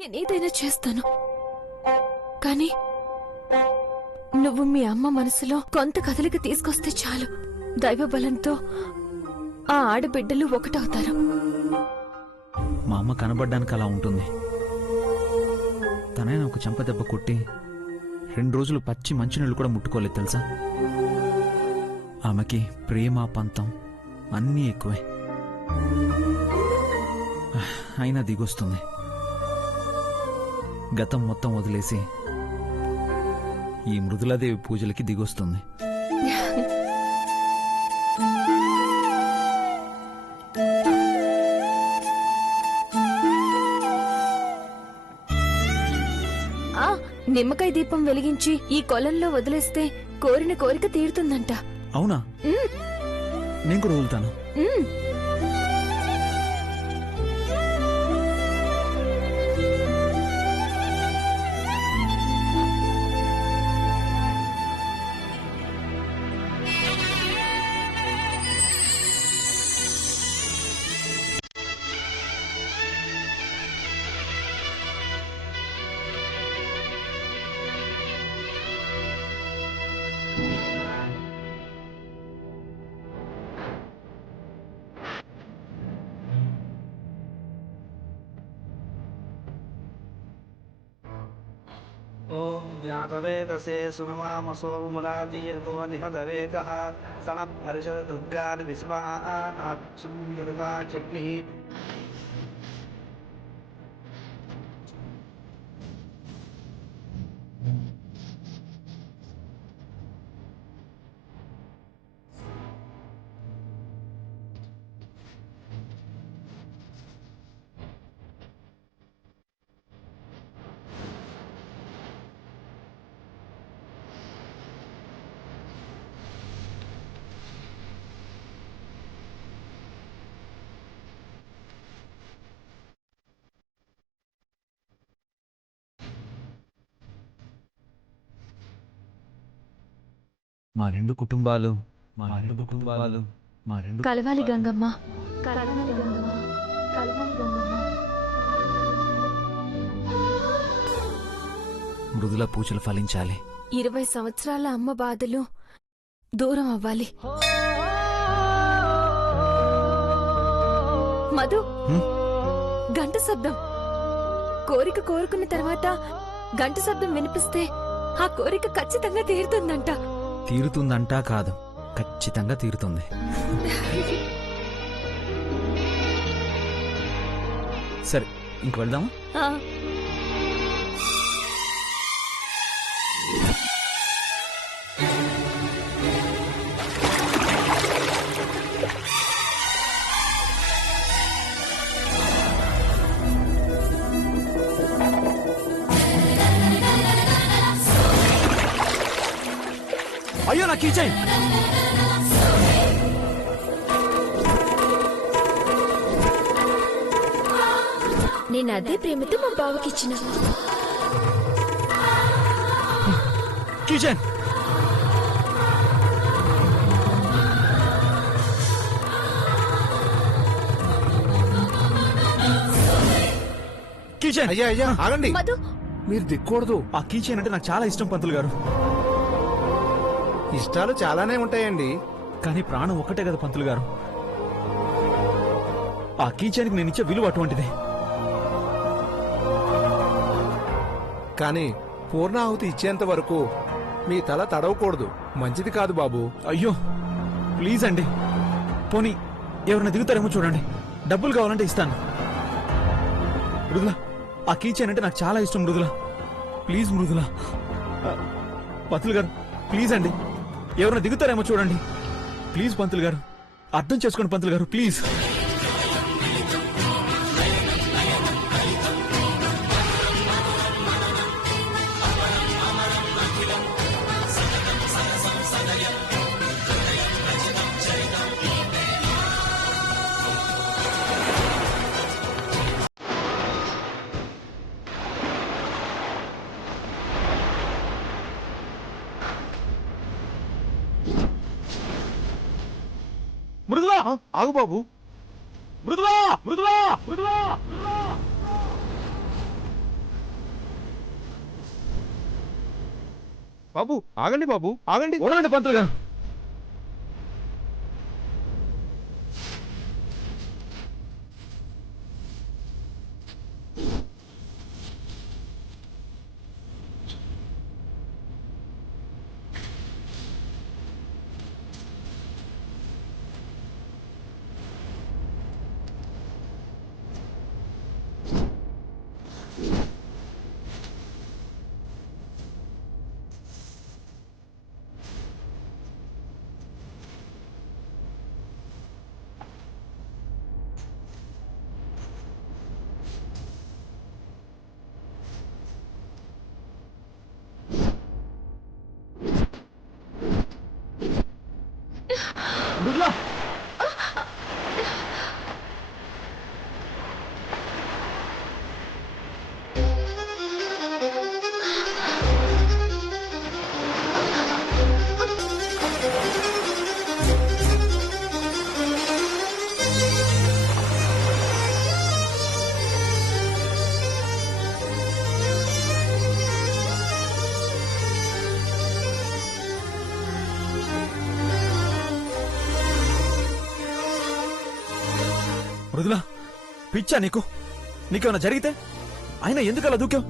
నేనేదైనా చేస్తాను, కానీ నువ్వు మీ అమ్మ మనసులో కొంత కదలిక తీసుకొస్తే చాలు. దైవ బలంతో ఆ ఆడబిడ్డలు ఒకటవుతారు. మా అమ్మ కనబడ్డానికి అలా ఉంటుంది. తనే నాకు చెంపదెబ్బ కొట్టి 2 రోజులు పచ్చి మంచినీళ్ళు కూడా ముట్టుకోలేదు తెలుసా. ఆమెకి ప్రేమ పంతం అన్నీ ఎక్కువే. అయినా దిగొస్తుంది. గతం మొత్తం వదిలేసి ఈ మృదులాదేవి పూజలకి దిగొస్తుంది. నిమ్మకాయ దీపం వెలిగించి ఈ కొలంలో వదిలేస్తే కోరిన కోరిక తీరుతుందంట. అవునా? నేను కూడా వదులుతాను. ओम व्यापवेदसे सुनवामसो मुरादीर्भो निहतवेदः सनभर्ष दुर्गान् विस्मानात् सुन्दरता चक्निः మా రెండు కుటుంబాలు కలవాలి గంగమ్మ. మృదుల పూజలు ఫలించాలి. 20 సంవత్సరాల అమ్మ బాధలు దూరం అవ్వాలి. మధు, గంట శబ్దం. కోరిక కోరుకున్న తర్వాత గంట శబ్దం వినిపిస్తే ఆ కోరిక ఖచ్చితంగా తీరుతుందంట. తీరుతుందంటా కాదు, ఖచ్చితంగా తీరుతుంది. సరే, ఇంక వెళ్దామా? అయ్యో, నా కీ చైన్! నేను అదే ప్రేమతో మా బావకిచ్చిన కీ చైన్! Key chain! అయ్యా అయ్యా ఆగండి, మధు, మీరు దిక్కూడదు. ఆ కీ చైన్ అంటే నాకు చాలా ఇష్టం పంతులు గారు. ఇష్టాలు చాలానే ఉంటాయండి, కానీ ప్రాణం ఒక్కటే కదా పంతులు గారు. ఆ కీ చైన్కి నేను ఇచ్చే విలువ అటువంటిదే. కానీ పూర్ణాహుతి ఇచ్చేంత వరకు మీ తల తడవకూడదు. మంచిది కాదు బాబు. అయ్యో, ప్లీజ్ అండి. పోనీ ఎవరైనా దిగుతారేమో చూడండి. డబ్బులు కావాలంటే ఇస్తాను. మృదుల, ఆ కీ చైన్ అంటే నాకు చాలా ఇష్టం. మృదుల, ప్లీజ్ మృదుల. పంతులు గారు, ప్లీజ్ అండి. ఎవరైనా దిగుతారేమో చూడండి. ప్లీజ్ పంతులు గారు, అర్థం చేసుకోండి పంతులు గారు, ప్లీజ్. మృదులా, ఆగు బాబు. మృదులా, మృదులా, మృదులా, మృదులా. బాబు ఆగండి బాబు ఆగండి. చూడండి పంతులు గారు. మృదులా! మృదులా, పిచ్చా నీకు? నీకేమైనా జరిగితే అయినా ఎందుకు అలా దూకావు?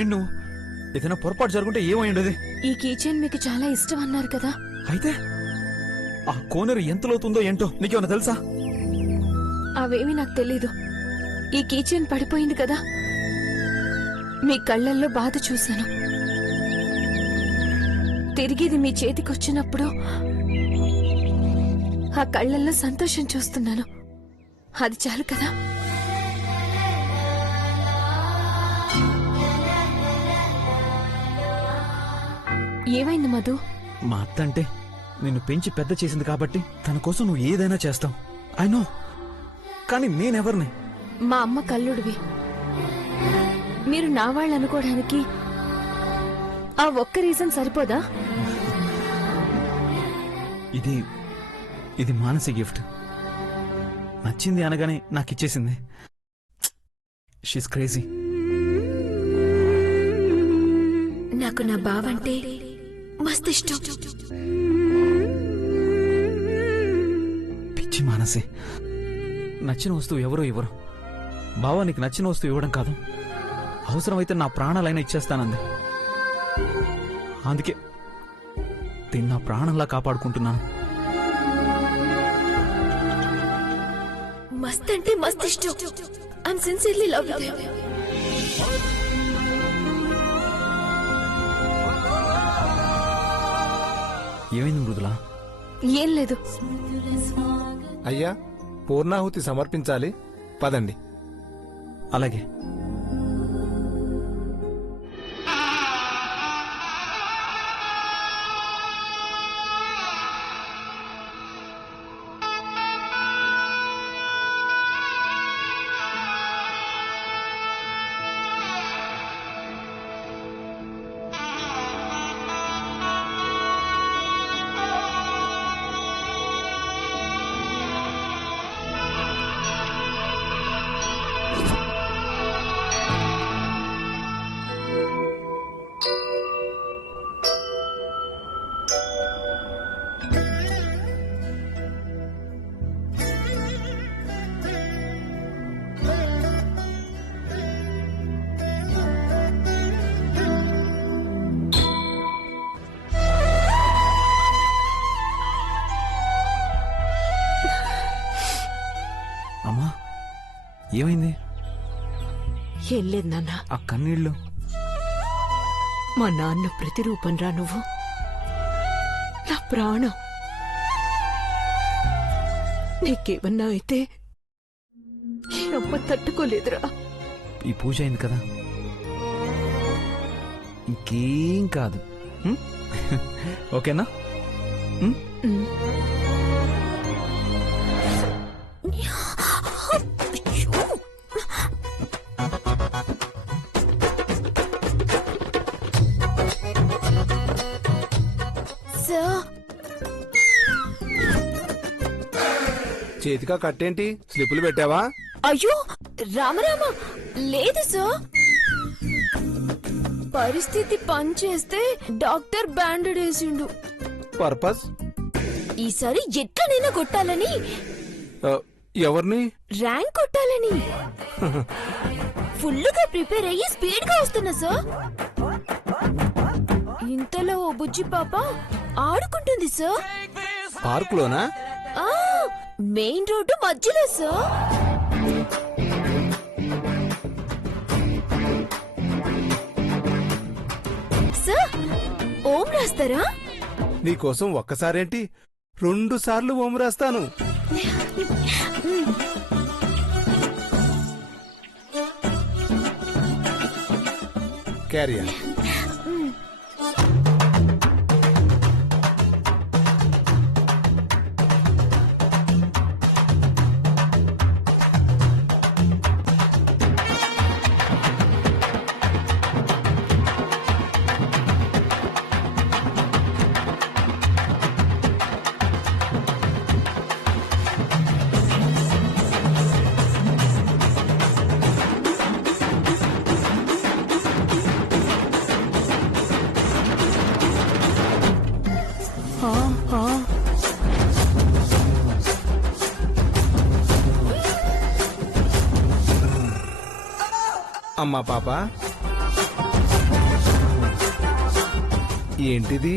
ఏం నువ్వు ఏదైనా పొరపాటు జరుగుంటే ఏమై ఉండదు? ఈ కీచైన్ మీకు చాలా ఇష్టం అన్నారు కదా. అయితే ఆ కోనరు ఎంత లోతుందో ఏంటో నీకేమైనా తెలుసా? అవేమీ నాకు తెలీదు. ఈ కీచైన్ పడిపోయింది కదా, మీ కళ్ళల్లో బాధ చూశాను. తిరిగిది మీ చేతికొచ్చినప్పుడు ఆ కళ్ళల్లో సంతోషం చూస్తున్నాను. అది చాలు కదా. ఏమైంది మధు? మా అత్త అంటే నిన్ను పెంచి పెద్ద చేసింది కాబట్టి తన కోసం నువ్వు ఏదైనా చేస్తావు. I know. కానీ నేనెవరిని? మా అమ్మ కల్లుడివి. మీరు నా వాళ్ళు అనుకోవడానికి ఆ ఒక్క రీజన్ సరిపోదా? ఇది ఇది మానసి గిఫ్ట్. నచ్చింది అనగానే నాకిచ్చేసింది. She's crazy. నాకు నా బావంటే మస్తు ఇష్టం. పిచ్చి మానసి, నచ్చిన వస్తువు ఎవరో ఇవ్వరు. బావా నీకు నచ్చిన వస్తువు ఇవ్వడం కాదు, అవసరమైతే నా ప్రాణాలైనా ఇచ్చేస్తానంది. అందుకే దీన్ని నా ప్రాణంలా కాపాడుకుంటున్నాను. మస్త్ అంటే మస్త్ ఇష్టం. I'm sincerely love with him. ఏమైంది మృదులా? ఏం లేదు. అయ్యా, పూర్ణాహుతి సమర్పించాలి, పదండి. అలాగే. ఏమైంది? ఏం లేదు నాన్న, ఆ కన్నీళ్ళు. మా నాన్న ప్రతిరూపం రా నువ్వు. నా ప్రాణం. నీకేమన్నా అయితే ఈ అమ్మ తట్టుకోలేదురా. ఈ పూజ అయింది కదా, ఇంకేం కాదు. హ్మ్? ఓకేనా? హ్మ్? ఉమ్. అయ్యో. సార్, చేతికా కట్టేంటి? స్లిప్పులు పెట్టావా? అయ్యో రామరామ, లేదు సార్. పరిస్థితి పనిచేస్తే డాక్టర్ బ్యాండెడ్ వేసిండు. పర్పస్? ఈసారి ఎట్లనైనా కొట్టాలని, ఎవరిని? ర్యాంక్ కొట్టాలని ఫుల్లుగా ప్రిపేర్ అయ్యి స్పీడ్ గా వస్తున్నా సార్. ఇంతలో ఓ బుజ్జి పాప ఆడుకుంటుంది సార్. పార్కులోనా? ఆ, మెయిన్ రోడ్డు మధ్యలో సార్. సార్, ఓం రాస్తారా? నీకోసం ఒక్కసారేంటి 2 సార్లు ఓం రాస్తాను. క్యారియర్. అమ్మా పాప, ఏంటిది?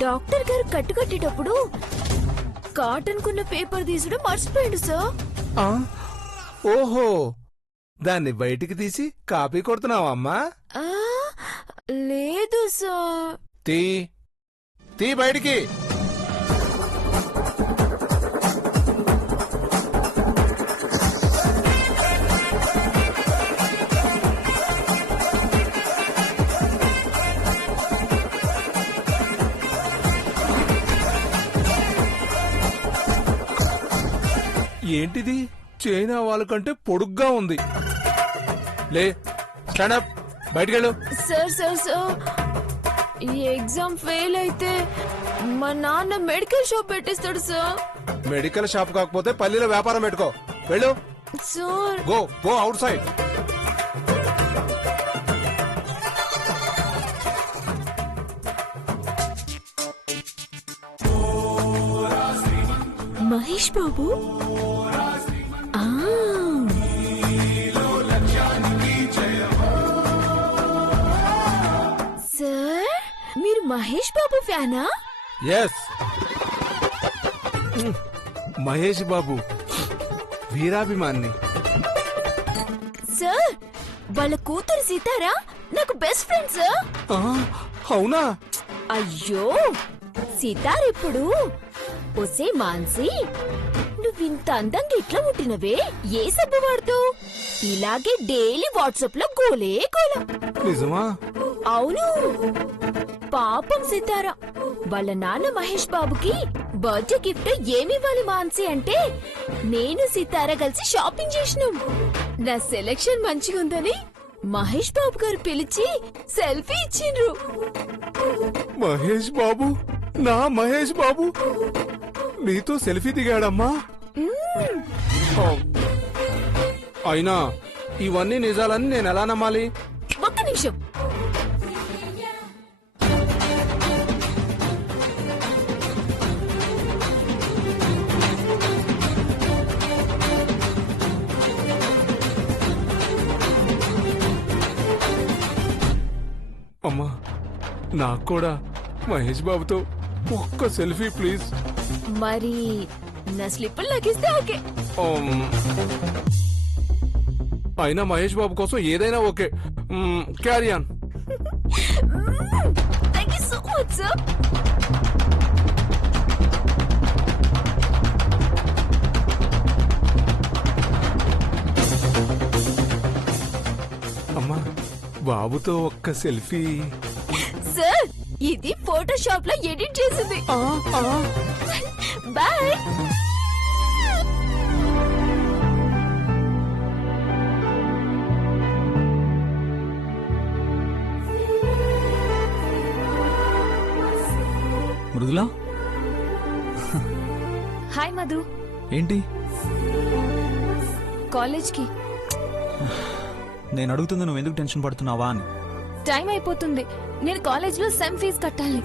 డాక్టర్ గారు కట్టుకట్టేటప్పుడు కాటన్ కున్న పేపర్ తీసుడు మర్చిపోయాడు సార్. ఆ? ఓహో, దాన్ని బయటికి తీసి కాపీ కొడుతున్నావా అమ్మా? ఆ, లేదు సార్. తీ తీ బయటికి. ఏంటిది? చైనా వాళ్ళకంటే పొడుగ్గా ఉంది. లే, స్టాండప్, బయటికెళ్ళు. సార్ సార్ సార్, ఈ ఎగ్జామ్ ఫెయిల్ అయితే మా నాన్న మెడికల్ షాప్ పెట్టేస్తాడు సార్. మెడికల్ షాప్ కాకపోతే పల్లీలో వ్యాపారం పెట్టుకో. వెళ్ళు. Sir, go go outside. Mahesh Babu. ఆ, సార్, మీరు మహేష్ బాబు ఫ్యానా? ఎస్, మహేష్ బాబు వీరాభిమాన్ని. సార్, వాళ్ళ కూతురు సీతారా నాకు బెస్ట్ ఫ్రెండ్ సార్. ఆ, అవునా? అయ్యో, సీతారెప్పుడు ఒసే మాన్సి, నువ్వింత అందంగా ఎట్లా పుట్టినవే? ఏ సబ్బు వాడుతావు? ఇలాగే డైలీ వాట్సాప్ లో గోలే గోల. నిజమా? అవును. పాపం సీతారా వాళ్ళ నాన్న మహేష్ బాబుకి బర్త్డే గిఫ్ట్ ఏమివ్వాలి మాన్సి అంటే నేను సీతారా కలిసి షాపింగ్ చేసినాం. నా సెలెక్షన్ మంచిగుందని మహేష్ బాబు గారు పిలిచి సెల్ఫీ ఇచ్చిండ్రు. మహేష్ బాబు, నా మహేష్ బాబు నీతో సెల్ఫీ దిగాడమ్మా. అయినా ఇవన్నీ నిజాలని నేను ఎలా నమ్మాలి? ఒక్క నిమిషం. అమ్మా, నాకు కూడా మహేష్ బాబుతో ఒక్క సెల్ఫీ ప్లీజ్. మరి నా స్లిప్పులు నాకు ఇస్తే ఓకే. అయినా మహేష్ బాబు కోసం ఏదైనా okay. Carry on. Thank you so much sir. అమ్మా బాబుతో ఒక్క సెల్ఫీ. సార్ ఇది ఫోటోషాప్ లో ఎడిట్ చేసింది. బాయ్. మృదులా హాయ్ మధు. ఏంటి కాలేజ్కి నేను అడుగుతుంది నువ్వు ఎందుకు టెన్షన్ పడుతున్నావా అని. టైం అయిపోతుంది. నేను కాలేజ్లో సెమ్ ఫీజు కట్టాలి.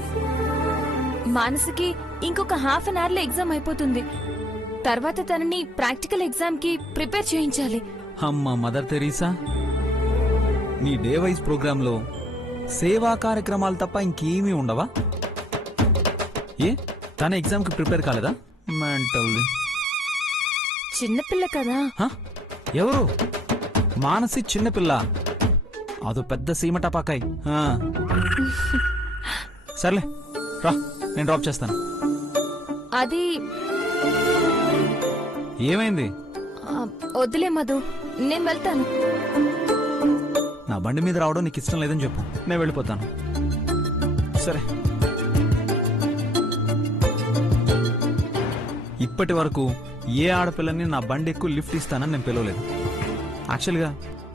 మానసికి ఇంకొక హాఫ్ అన్ అవర్ లో ఎగ్జామ్ అయిపోతుంది. తర్వాత తనని ప్రాక్టికల్ ఎగ్జామ్ కి ప్రిపేర్ చేయించాలి. అమ్మ మదర్ తెరీసా, నీ డే వైజ్ ప్రోగ్రామ్ లో సేవా కార్యక్రమాలు తప్ప ఇంకేమీ ఉండవా? ఏ తన ఎగ్జామ్ కి ప్రిపేర్ కాలేదా? మెంటల్. చిన్నపిల్ల కదా. ఎవరు? మానసి చిన్నపిల్ల? అదో పెద్ద సీమ టపాకాయ్. సర్లే రా, నేను డ్రాప్ చేస్తాను. అది ఏమైంది? వద్దులే మధు, నేను వెళ్తాను. నా బండి మీద రావడం నీకు ఇష్టం లేదని చెప్పు, నేను వెళ్ళిపోతాను. సరే. ఇప్పటి వరకు ఏ ఆడపిల్లని నా బండి ఎక్కువ లిఫ్ట్ ఇస్తానని నేను పిలవలేదు. యాక్చువల్గా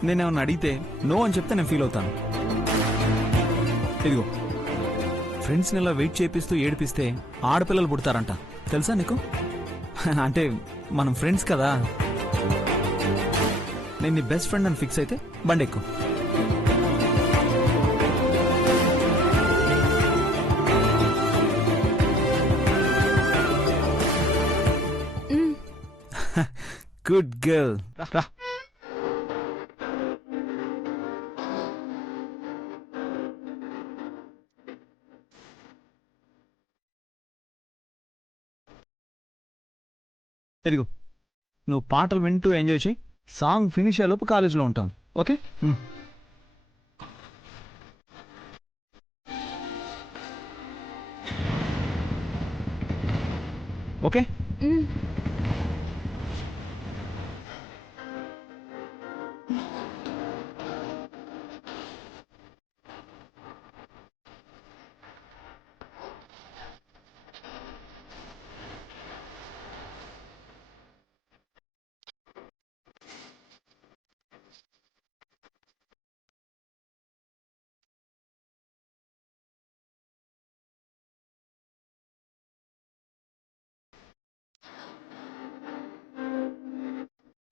నేనేమన్నా అడిగితే నో అని చెప్తే నేను ఫీల్ అవుతాను. ఇదిగో ఫ్రెండ్స్ని ఇలా వెయిట్ చేపిస్తూ ఏడిపిస్తే ఆడపిల్లలు పుడతారంట, తెలుసా నీకు? అంటే మనం ఫ్రెండ్స్ కదా. నేను నీ బెస్ట్ ఫ్రెండ్ అని ఫిక్స్ అయితే బండి ఎక్కువ. Good girl. రా. ఇదిగో నువ్వు పాటలు వింటూ ఎంజాయ్ చేయి. సాంగ్ ఫినిష్ అయ్యేలోపు కాలేజీలో ఉంటాను. ఓకే? ఓకే.